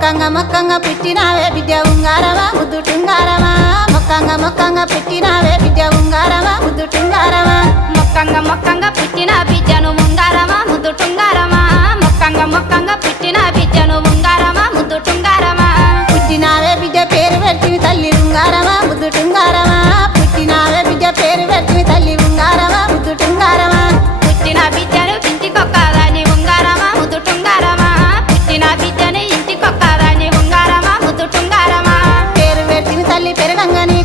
మొక్కంగా పుట్టినావే బిడ్డ ఉంగారమా ముద్దు టుంగారమా మొక్కంగా పుట్టినావే బిడ్డ ఉంగారమా ముద్దు టుంగారమా మొక్కంగా పుట్టిన బిడ్డను ఉంగారమా ముద్దు టుంగారమా మొక్కంగా పుట్టిన బిడ్డను ఉంగారమా ముద్దు టుంగారమా పుట్టినావే బిడ్డ పేరు పెడితివి తల్లి ఉంగారమా ముద్దు టుంగారమా పుట్టినావే బిడ్డ పేరు పెడితివి తల్లి ఉంగారమా ముద్దు టుంగారమా పుట్టిన బిడ్డను ఇంటికొక్కదాని ఉంగారమా ముద్దు టుంగారమా పుట్టిన బిడ్డని ఇంటికొక్కదాని ఉంగారమా ముద్దు టుంగారమా పేరు పెడితివి తల్లి పెరగంగాని